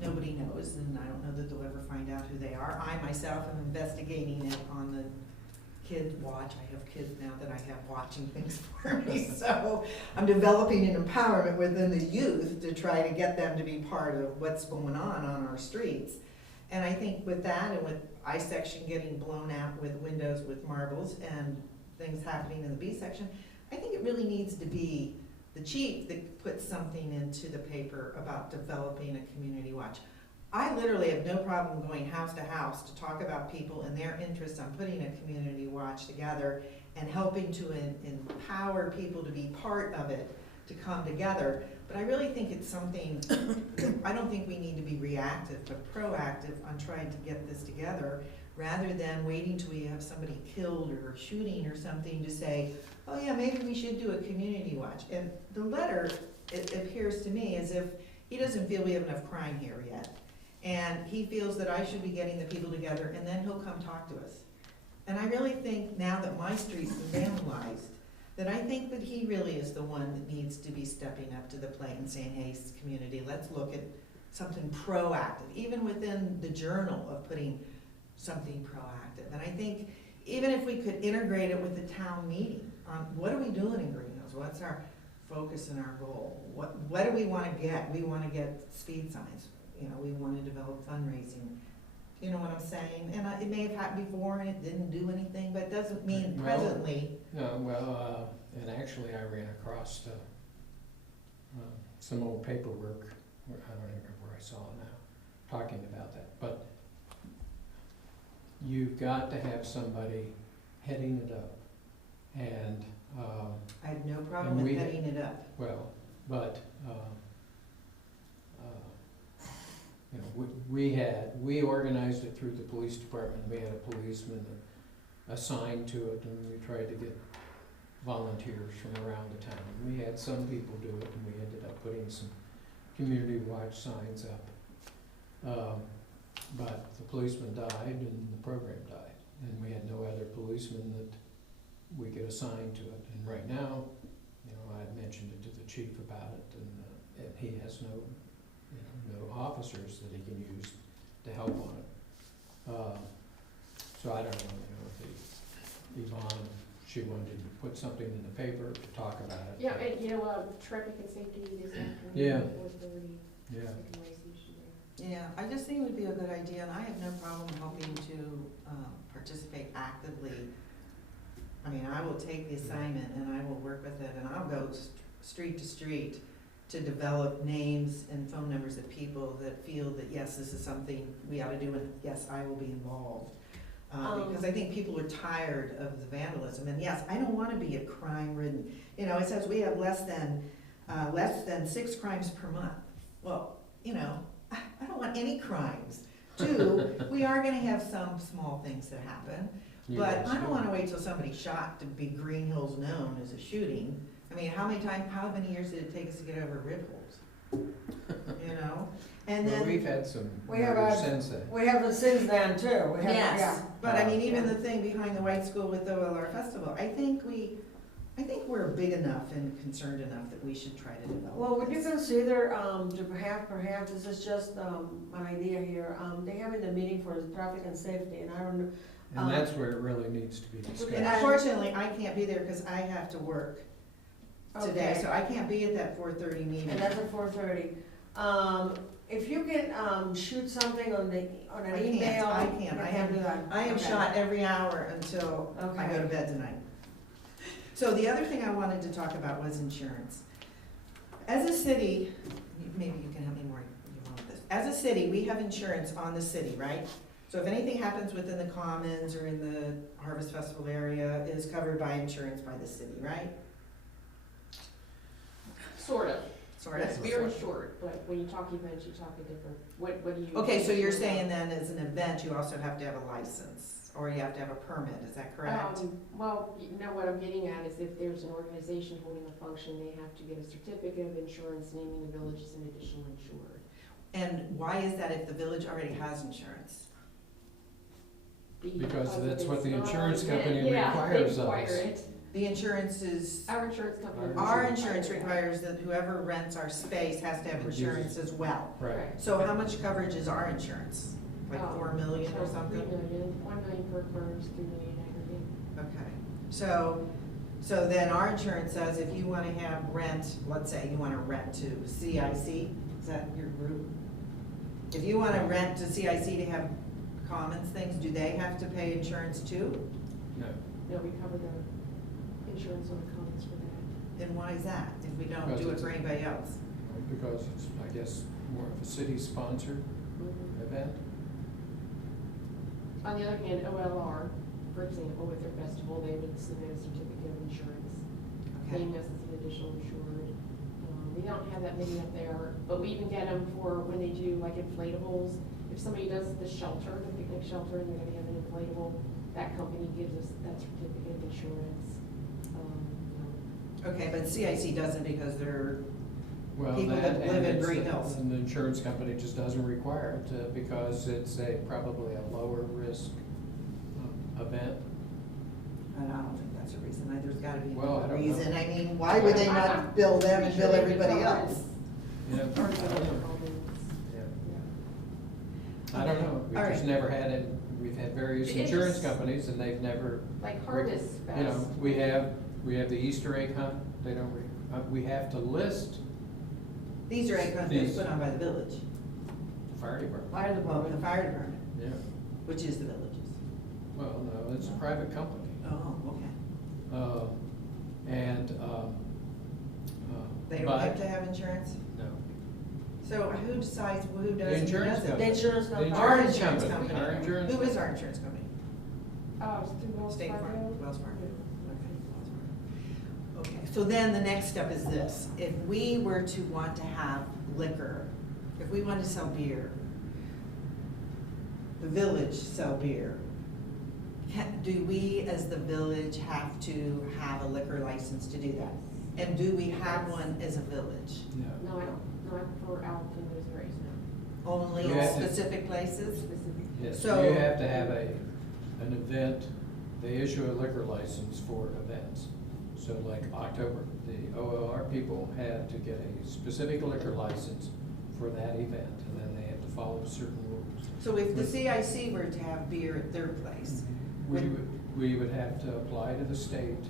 nobody knows, and I don't know that they'll ever find out who they are. I myself am investigating it on the kids watch. I have kids now that I have watching things for me, so I'm developing an empowerment within the youth to try to get them to be part of what's going on our streets. And I think with that, and with I section getting blown out with windows with marbles and things happening in the B section, I think it really needs to be the chief that puts something into the paper about developing a community watch. I literally have no problem going house to house to talk about people and their interest on putting a community watch together and helping to empower people to be part of it, to come together. But I really think it's something, I don't think we need to be reactive, but proactive on trying to get this together, rather than waiting till we have somebody killed or shooting or something to say, oh yeah, maybe we should do a community watch. And the letter, it appears to me as if he doesn't feel we have enough crime here yet. And he feels that I should be getting the people together, and then he'll come talk to us. And I really think now that my street's been vandalized, that I think that he really is the one that needs to be stepping up to the plate and saying, hey, community, let's look at something proactive, even within the journal of putting something proactive. And I think even if we could integrate it with the town meeting on what are we doing in Greenhills, what's our focus and our goal, what do we want to get? We want to get speed signs, we want to develop fundraising. You know what I'm saying? And it may have happened before and it didn't do anything, but it doesn't mean presently. No, and actually I ran across some old paperwork, I don't you've got to have somebody heading it up. And, I have no problem And with we- heading it up. well, but, you know, we organized it through the police department. We had a policeman assigned to it, and we tried to get volunteers from around the town. We had some people do it, and we ended up putting some community watch signs up. But the policeman died and the program died, and we had no other policeman that we could assign to it. And right now, you know, I mentioned it to the chief about it, and he has no, you know, no officers that he can use to help on it. So I don't know, you know, if Yvonne, she wanted to put something in the paper to talk about it. Yeah, and you know, traffic and safety this afternoon. Yeah. Was already Yeah. taking away the issue there. Yeah, I just think it would be a good idea, and I have no problem helping to participate actively. I mean, I will take the assignment and I will work with it, and I'll go street to street to develop names and phone numbers of people that feel that, yes, this is something we ought to do, and yes, I will be involved. Because I think people are tired of the vandalism, and yes, I don't wanna be a crime-ridden, you know, it says we have less than 6 crimes per month. Well, you know, I don't want any crimes. 2, we are gonna have some small things that happen, but I don't wanna wait till somebody's shot to be Greenhills known as a shooting. I mean, how many years did it take us to get over rib holes? You know, and Well, then. we've had some We have murders a- since then. We have it since then too. We have, Yes, yeah. but I mean, even Yeah. the thing behind the White School with the OLR Festival, I think we're big enough and concerned enough that we should try to develop Well, would you this. consider, to perhaps, this is just, an idea here, they having the meeting for traffic and safety, and I don't know. And that's where it really needs to be And discussed. unfortunately, I can't be there because I have to work today, Okay. so I can't be at that 4:30 meeting. And that's at 4:30. If you can, shoot something on an I email. can't. you can't do that. I am Okay. shot every hour until I Okay. go to bed tonight. So the other thing I wanted to talk about was insurance. As a city, maybe you can help me more with this. As a city, we have insurance on the city, right? So if anything happens within the Commons or in the Harvest Festival area, it is covered by insurance by the city, right? Sort of. Sort of. Yes, we are insured, but when you talk events, you talk a different, what do you? Okay, so you're saying then as an event, you also have to have a license, or you have to have a permit, is that correct? Well, you know, what I'm getting at is if there's an organization holding a function, they have to get a certificate of insurance naming the village as an additional insured. And why is that if the village already has insurance? Because that's it's what the not insurance an event. company requires Yeah, of they us. require it. The insurance is, Our insurance company. our insurance requires that whoever rents our space has to have insurance as well. Right. So how much coverage is our insurance? Like Oh, 4 million or So something? 3 million, 1 million per occurrence, 3 million aggregate. Okay, so then our insurance says if you wanna have rent, let's say you wanna rent to CIC, is that your group? If you wanna rent to CIC to have commons things, do they have to pay insurance too? No, No, we cover the insurance on the commons for that. Then why is that, if we don't Because do it it's- for anybody else? because it's, I guess, more of a city-sponsored event. On the other hand, OLR, for example, with their festival, they would submit a certificate of insurance, Okay, naming us as an additional insured. We don't have that many up there, but we even get them for when they do like inflatables. If somebody does the shelter, the picnic shelter, and they're gonna have an inflatable, that company gives us that certificate of insurance. okay, but CIC doesn't because they're, Well, People that that, live and in it's, Greenhills. and the insurance company just doesn't require it, because it's probably a lower risk event. and I don't think that's a reason, there's gotta be Well, I another don't know. reason, I mean, why would they not bill them and bill everybody else? Yeah, I Or the don't know. commons. Yeah. Yeah. I don't know, we've All just right. never had it, we've had various It insurance is- companies, and they've never, Like Harvest Fest. you know, we have the Easter egg hunt, they don't, we have to list These are egg hunt that's put on by the village, the fire department. Fire well, the department. fire department, Yeah, which is the villages. well, no, it's a private company. Oh, okay. And, They don't but, have to have insurance? no. So who decides who does The and who insurance doesn't? The insurance The company. Our insurance insurance company, company. our insurance Who is company. our insurance company? Through Wells State Farm, Fargo. Wells Fargo. Okay, Wells Fargo. Okay, so then the next step is this. If we were to want to have liquor, if we wanted to sell beer, the village sell beer, do we as the village have to have a liquor license to do that? And do we have one as a village? No. No, I don't, not for out in those areas, no. Only You in have to- specific places? Specific. Yes, So- you have to have an event, they issue a liquor license for events. So like October, the OLR people had to get a specific liquor license for that event, and then they had to follow certain rules. So if the CIC were to have beer at their place, We would have to apply to the state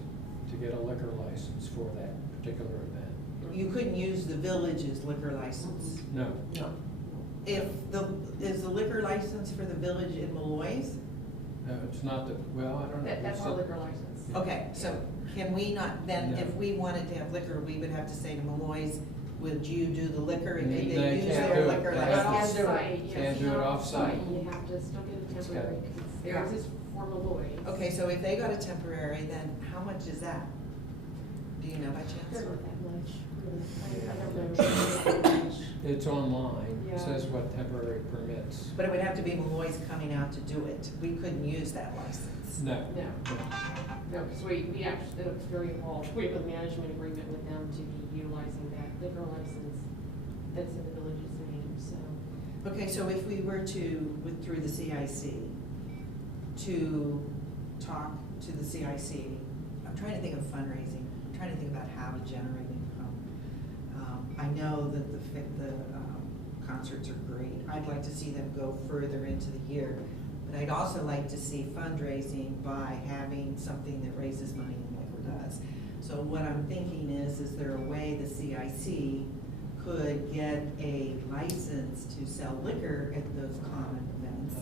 to get a liquor license for that particular event. you couldn't use the village's liquor license? No, No. Is the liquor license for the village in Malloy's? no, it's not the, well, I don't know. That's our liquor license. Okay, so can we not, then No. if we wanted to have liquor, we would have to say to Malloy's, would you do the liquor and could They they use can't their do it. liquor They But have to- license? off-site, yes. Can't do it not off-site. You have to still get a It's temporary, got- because theirs is for Malloy. Okay, so if they got a temporary, then how much is that? Do you know by chance? Not that much, really. I don't know. It's online, Yeah. it says what temporary permits. But it would have to be Malloy's coming out to do it. We couldn't use that license. No. No, no, because we actually, it's very involved. We have a management agreement with them to be utilizing that liquor license that's in the village's name, so. Okay, so if we were to, through the CIC, to talk to the CIC, I'm trying to think of fundraising, I'm trying to think about how to generate income. I know that the concerts are great, I'd like to see them go further into the year, but I'd also like to see fundraising by having something that raises money and liquor does. So what I'm thinking is there a way the CIC could get a license to sell liquor at those common events?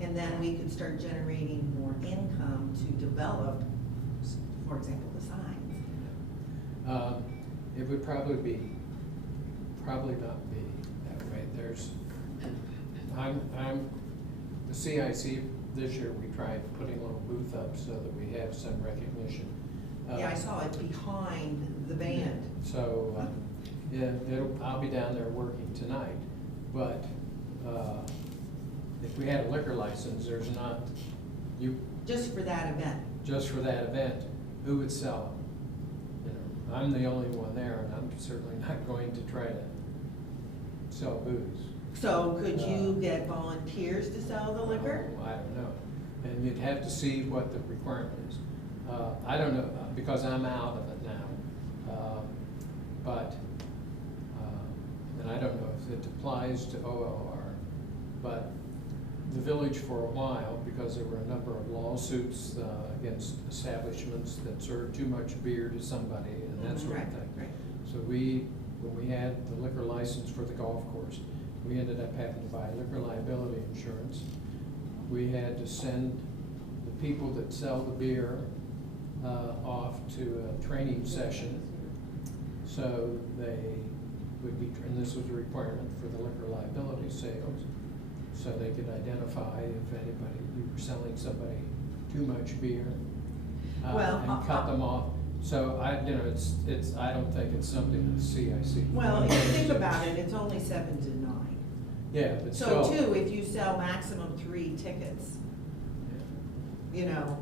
And then we could start generating more income to develop, for example, the signs. It would probably not be that way. The CIC, this year we tried putting a little booth up so that we have some recognition. Yeah, I saw it behind the band. So, yeah, I'll be down there working tonight, but, if we had a liquor license, there's not, Just for that event. just for that event, who would sell them? You know, I'm the only one there, and I'm certainly not going to try to sell booze. So could you get volunteers to sell the liquor? I don't know, and you'd have to see what the requirement is. I don't know, because I'm out of it now, and I don't know if it applies to OLR, but the village for a while, because there were a number of lawsuits against establishments that served too much beer to somebody and that sort of Right, thing. right. So when we had the liquor license for the golf course, we ended up having to buy liquor liability insurance. We had to send the people that sell the beer off to a training session. So they would be, and this was a requirement for the liquor liability sales, so they could identify if anybody, you were selling somebody too much beer, Well, and cut them off. So I don't think it's something that CIC. Well, if you think about it, it's only 7 to 9. Yeah, but So still. 2, if you sell maximum 3 tickets, you know,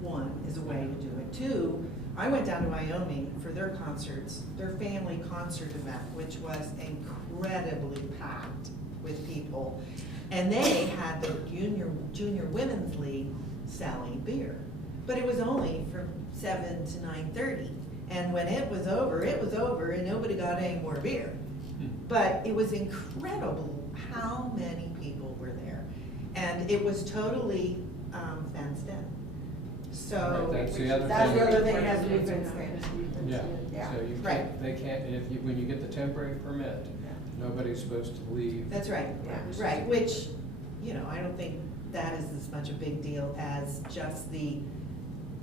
1 is a way to do it. 2, I went down to Wyoming for their concerts, their family concert event, which was incredibly packed with people. And they had the junior women's league selling beer. But it was only from 7 to 9:30. And when it was over, and nobody got any more beer. But it was incredible how many people were there. And it was totally fenced in. So, Right, that's the other That's thing. the other thing has to be fenced in. Yeah, Yeah. so you Right. can't, they can't, when you get the temporary permit, nobody's supposed to leave. that's right, Yeah. right, which, you know, I don't think that is as much a big deal as just the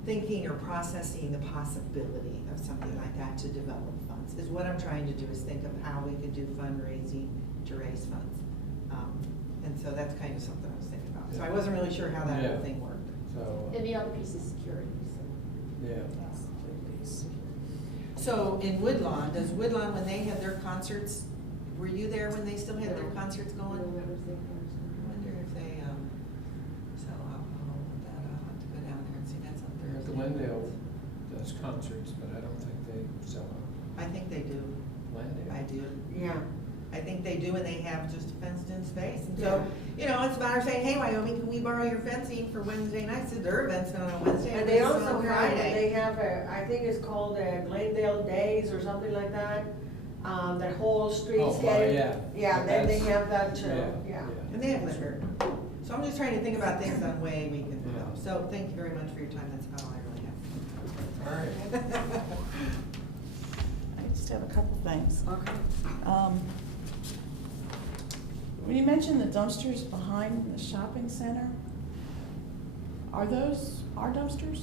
thinking or processing the possibility of something like that to develop funds, is what I'm trying to do, is think of how we could do fundraising to raise funds. And so that's kind of something I was thinking about. So I wasn't really sure how that Yeah. whole thing worked. So, And the other piece is security, so. yeah. That's the big piece. So in Woodlawn, does Woodlawn, when they had their concerts, were you there when they still had their concerts going? No, that was the I wonder if they, sell alcohol with that. I'll have to go down there and see. That's on Thursday. Glendale does concerts, but I don't think they sell out. I think they do. Glendale. I do. Yeah. I think they do, and they have just a fenced-in space. And Yeah. so, you know, it's a matter of saying, hey, Wyoming, can we borrow your fencing for Wednesday nights? Their event's not on Wednesday, And they it's also on have, Friday. they have a, I think it's called Glendale Days or something like that. That whole streets Oh, well, get. yeah. Yeah, then they That's- have that too, yeah. And they have liquor. So I'm just trying to think about things on way we can go. So thank you very much for your time. That's about all I really have. All right. I just have a couple things. Okay. When you mentioned the dumpsters behind the shopping center, are those our dumpsters?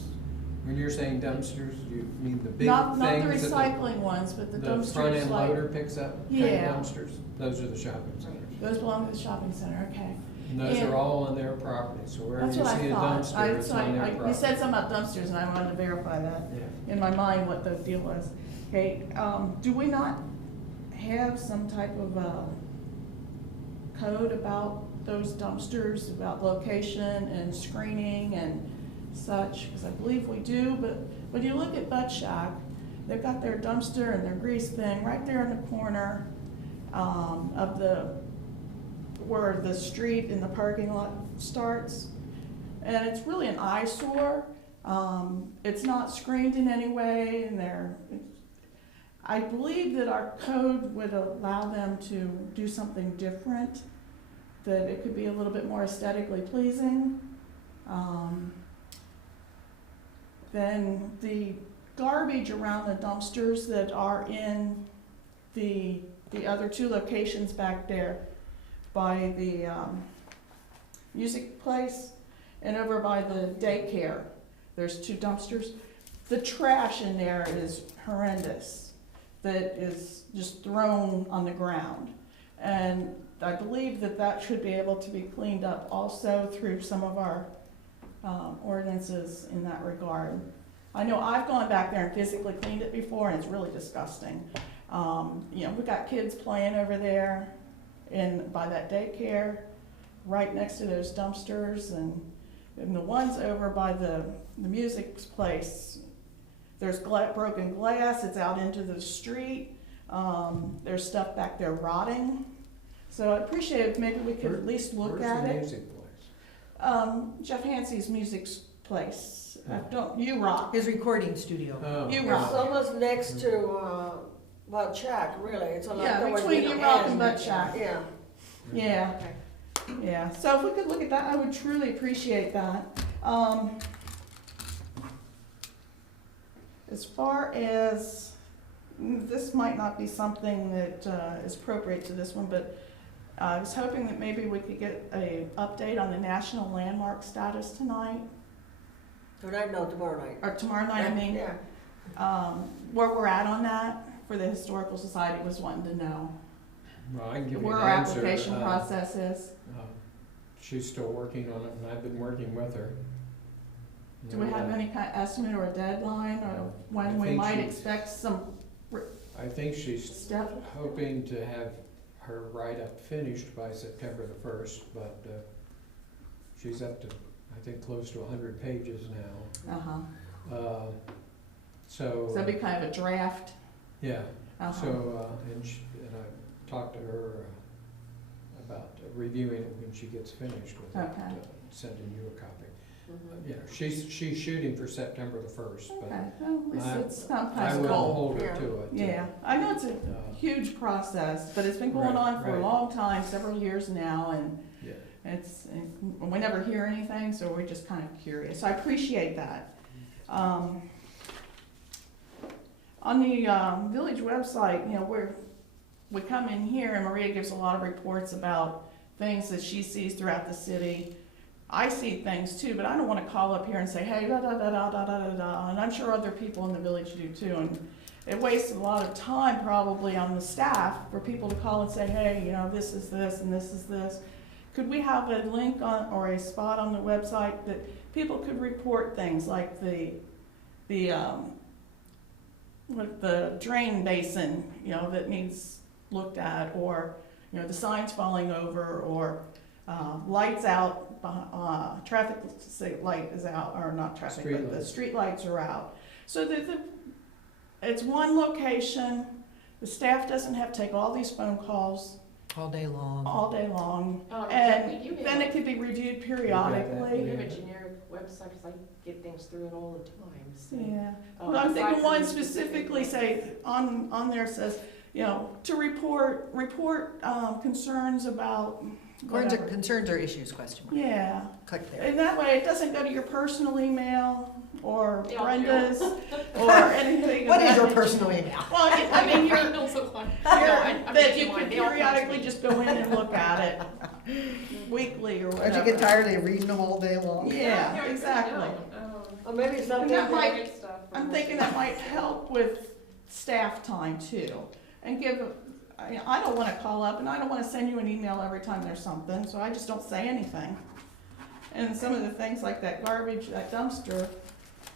When you're saying dumpsters, you mean the big Not the things that recycling ones, but the dumpsters the front end like, loader picks up kind Yeah. of dumpsters? Those are the shopping centers. those belong to the shopping center, okay. And those And- are all on their property, so wherever That's you what see I a thought. dumpster, it's on their property. You said something about dumpsters and I wanted to verify that Yeah. in my mind what the deal was. Okay, do we not have some type of, code about those dumpsters, about location and screening and such? Because I believe we do, but when you look at Butt Shack, they've got their dumpster and their grease thing right there in the corner, of where the street and the parking lot starts. And it's really an eyesore. It's not screened in any way, and I believe that our code would allow them to do something different, that it could be a little bit more aesthetically pleasing. Then the garbage around the dumpsters that are in the other two locations back there by the music place and over by the daycare, there's two dumpsters. The trash in there is horrendous, that is just thrown on the ground. And I believe that should be able to be cleaned up also through some of our ordinances in that regard. I know I've gone back there and physically cleaned it before, and it's really disgusting. You know, we've got kids playing over there by that daycare, right next to those dumpsters, and the ones over by the music place, there's broken glass, it's out into the street, there's stuff back there rotting. So I appreciate if maybe we could at least look at Where's the it. music place? Jeff Hansey's music place, Oh. You Rock. His recording studio. Oh, You It's rock. almost next to, Butt Shack, really, it's a lot. Yeah, towards between the You Rock end. and Butt Shack. Yeah. Yeah, Okay. yeah, so if we could look at that, I would truly appreciate that. As far as, this might not be something that is appropriate to this one, but I was hoping that maybe we could get an update on the national landmark status tonight, Tonight, no, tomorrow night. or tomorrow night, I mean. Yeah. Where we're at on that, for the Historical Society was wanting to know. Well, I can give you Where an our answer. application process is. She's still working on it, and I've been working with her. Do we have any kind of estimate or a deadline, or when I we think might she's- expect some I think she's step? hoping to have her write-up finished by September the 1st, but she's up to, I think, close to 100 pages now. Uh-huh. So. So that'd be kind of a draft. Yeah, Uh-huh. so, and I talked to her about reviewing it when she gets finished with it, Okay. sending you a copy. Mhm. You know, she's shooting for September the 1st, but Okay, well, I- it's not I kind will of goal. hold her Yeah. to it. Yeah, I know it's a huge process, but it's been going on for a long time, several years now, and Yeah. we never hear anything, so we're just kind of curious. So I appreciate that. On the village website, you know, we come in here and Maria gives a lot of reports about things that she sees throughout the city. I see things too, but I don't want to call up here and say, hey, da da da da da da da da, and I'm sure other people in the village do too. And it wastes a lot of time probably on the staff for people to call and say, hey, you know, this is this and this is this. could we have a link on, or a spot on the website that people could report things like the with the drain basin, you know, that needs looked at, or, you know, the signs falling over, or lights out, traffic light is out, or not traffic, Street but the lights. street lights are out. So it's one location, the staff doesn't have to take all these phone calls All day long. all day long, And and we do then it have, could be reviewed that. periodically. we have a generic website, because I get things through it all the time, so. Yeah, Um, but I'm aside thinking from one the specifically specific say, on there says, you know, to report concerns about whatever. Concerns or issues, question mark. Yeah, Click there. and that way it doesn't go to your personal email or They all do. Brenda's or anything. What of is that your nature. personal email? Well, I mean, you're, Greenhills look like- that you mine. can They all come to periodically me. just go in and look at it weekly or Don't whatever. you get tired of reading them all day long? Yeah, No, I exactly. don't. Or maybe something that might- Great stuff. I'm thinking that might help with staff time too, and give, I don't wanna call up and I don't wanna send you an email every time there's something, so I just don't say anything. And some of the things like that garbage, that dumpster,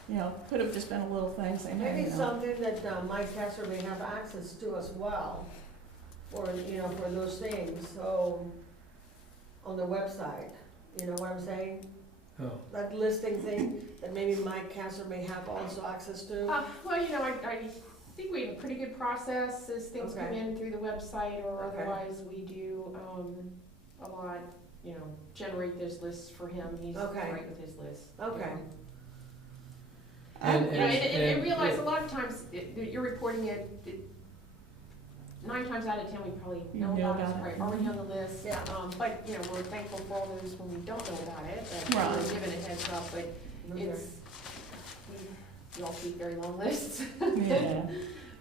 you know, could have just been a little thing saying, hey, Maybe you know. something that Mike Casser may have access to as well, for, you know, for those things, so, on the website, you know what I'm saying? Oh, That listing thing that maybe Mike Casser may have also access to. Well, you know, I think we have a pretty good process as things come Okay. in through the website, or Okay. otherwise we do, a lot, you know, generate those lists for him, he's Okay. great with his lists. Okay. And- You know, and and- realize a lot of times, you're reporting it, 9 times out of 10, we probably You know know about it, about it. right, already on the list. Yeah. But, you know, we're thankful for all those when we don't know about it, that Right. we're given a heads up, but it's, we all keep very long lists. Yeah.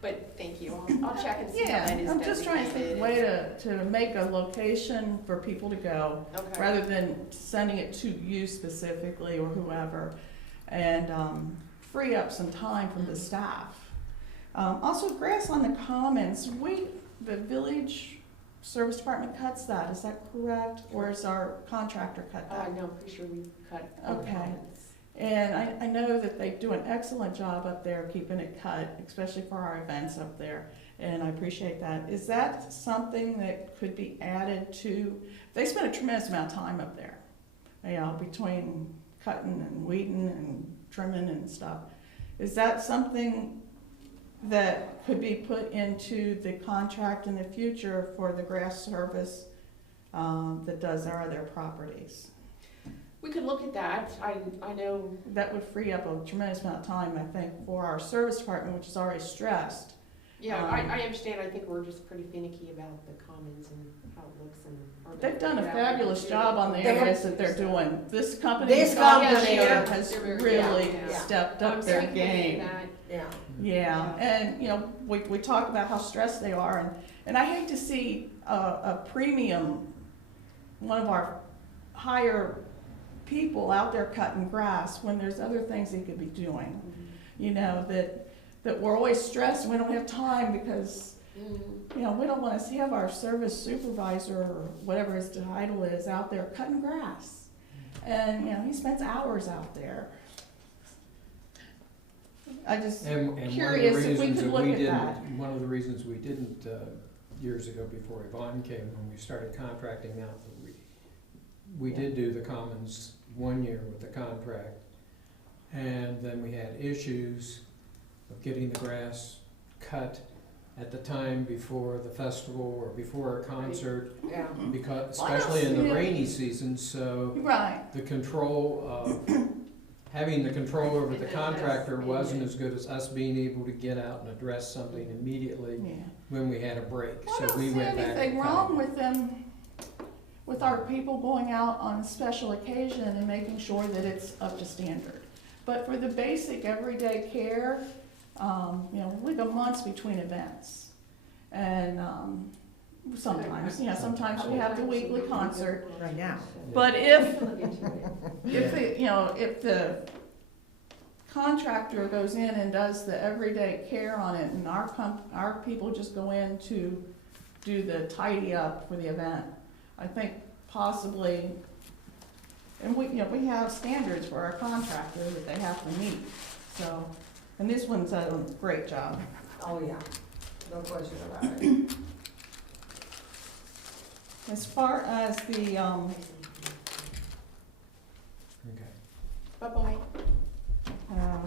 But thank you, I'll check and see how Yeah, that is I'm just trying to think of a designated. way to make a location for people to go, Okay. rather than sending it to you specifically or whoever, and free up some time from the staff. Also, grass on the commons, the village service department cuts that, is that correct? Or is our contractor cut that? No, I'm pretty sure we cut. Okay. comments. And I know that they do an excellent job up there keeping it cut, especially for our events up there, and I appreciate that. Is that something that could be added to, they spend a tremendous amount of time up there, you know, between cutting and weeding and trimming and stuff. Is that something that could be put into the contract in the future for the grass service that does our other properties? We could look at that, I know, That would free up a tremendous amount of time, I think, for our service department, which is already stressed. yeah, I understand, I think we're just pretty finicky about the commons and how it looks and. our They've done a ability to fabulous do job on the it. areas that they're doing. This company This who's gone company, there yeah. has They're very- really yeah. stepped I'm up their speaking to game. that. Yeah. Yeah, and, you know, we talk about how stressed they are, and I hate to see a premium, one of our higher people out there cutting grass when there's other things he could be doing. Mm-hmm. You know, that we're always stressed and we don't have time because, Mhm. you know, we don't want to have our service supervisor or whatever his title is out there cutting grass. And, you know, he spends hours out there. I just, And one of the curious if we reasons could that look we at didn't, that. one of the reasons we didn't, years ago before Yvonne came, when we started contracting out, we did do the commons 1 year with the contract. And then we had issues of getting the grass cut at the time before the festival or before a concert, Yeah. because, Well, I don't especially in see the it. rainy season, so right, the control of, having the control over the contractor wasn't as good as us being able to get out and address something immediately yeah. when we had a break. I So don't we see went back. anything and wrong cut. with them, with our people going out on a special occasion and making sure that it's up to standard. But for the basic everyday care, you know, we go months between events. And, sometimes, you know, sometimes we have the weekly concert. Right now. But if, We can look into it. if the, you know, if the contractor goes in and does the everyday care on it and our people just go in to do the tidy up for the event, I think possibly, and we, you know, we have standards for our contractor that they have to meet, so, and this one's done a great job. Oh, yeah, no question about it. As far as the, Okay. Bye-bye.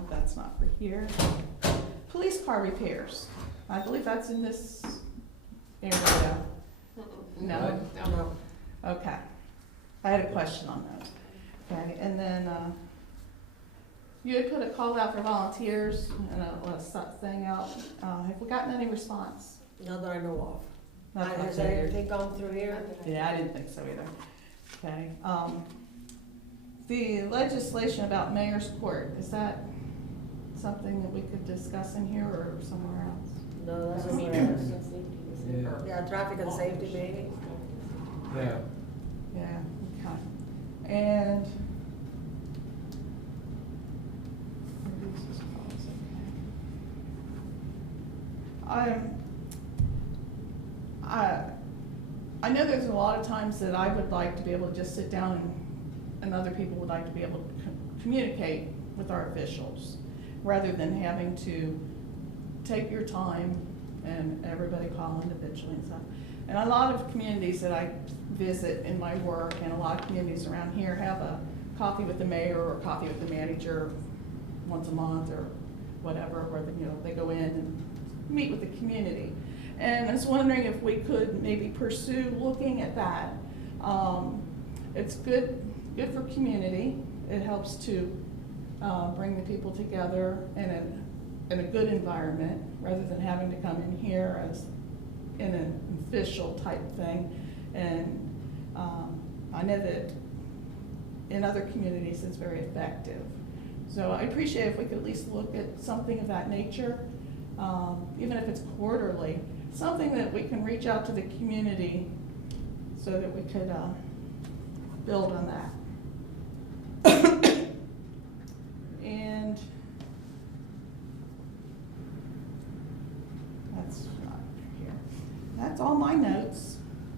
that's not for here. Police car repairs, I believe that's in this area. No? No. Okay. I had a question on those. Okay, and then, you had put a call out for volunteers and a thing out. Have we gotten any response? Not that I know of. Not that I Has figured. anything gone through here? Yeah, I didn't think so either. Okay, the legislation about mayor's court, is that something that we could discuss in here or somewhere else? No, that's That's what me. it is. Yeah. Yeah, traffic and safety maybe. Yeah. Yeah, okay. And. I know there's a lot of times that I would like to be able to just sit down and other people would like to be able to communicate with our officials, rather than having to take your time and everybody call individually and stuff. And a lot of communities that I visit in my work, and a lot of communities around here have a coffee with the mayor or coffee with the manager once a month or whatever, where you know they go in and meet with the community. And I was wondering if we could maybe pursue looking at that. It's good for community. It helps to bring the people together in a good environment, rather than having to come in here as in an official type thing. And I know that in other communities it's very effective. So I appreciate if we could at least look at something of that nature, even if it's quarterly, something that we can reach out to the community so that we could build on that. And that's not here. That's all my notes.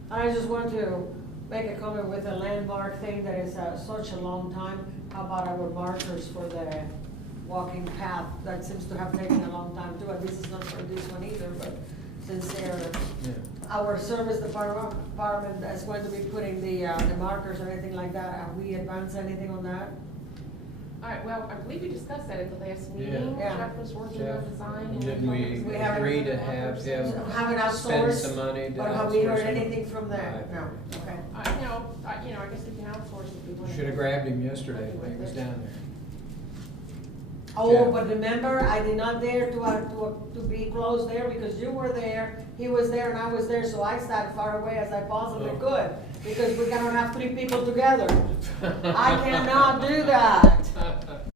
I just want to make a comment with the landmark thing that is such a long time. How about our markers for the walking path? That seems to have taken a long time too, and this is not for this one either, but since they're, Yeah. our service department is going to be putting the markers or anything like that. Have we advanced anything on that? All right, well, I believe we discussed that at the last meeting. Yeah. Jeff was working on design. and Didn't we We haven't- agree to have him Have it spend outsourced? some money to Or have we heard outsource it? anything from there? No, okay. I guess we can outsource if we want. Should have grabbed him yesterday when he was down there. Oh, Yeah. but remember, I did not dare to be close there because you were there, he was there and I was there, so I sat far away as I possibly Oh. could. Because we cannot have 3 people together. I cannot do that.